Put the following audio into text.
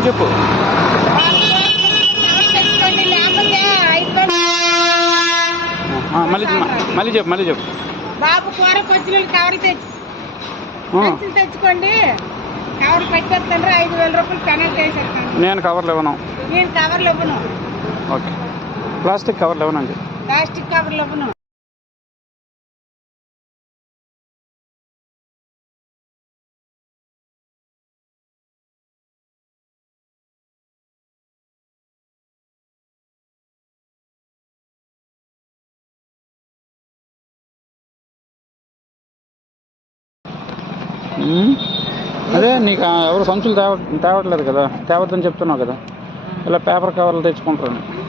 ఏం చెప్పు. మళ్ళీ మళ్ళీ చెప్పు మళ్ళీ చెప్పు. బాబు వచ్చిన వాళ్ళు కవర్ తెచ్చి తెచ్చుకోండి. కవర్ పెట్టేస్తాను ఐదు వేల రూపాయలు పెనల్టీ వేసేస్తాను నేను కవర్లు ఇవ్వను. నేను కవర్లు ఇవ్వను. ఓకే. ప్లాస్టిక్ కవర్లు ఇవ్వను అని చెప్పు. ప్లాస్టిక్ కవర్లు ఇవ్వను. అదే నీకు ఎవరు సంచులు తేవ తేవట్లేదు కదా. తేవద్దని చెప్తున్నావు కదా. ఇలా పేపర్ కవర్లు తెచ్చుకుంటారు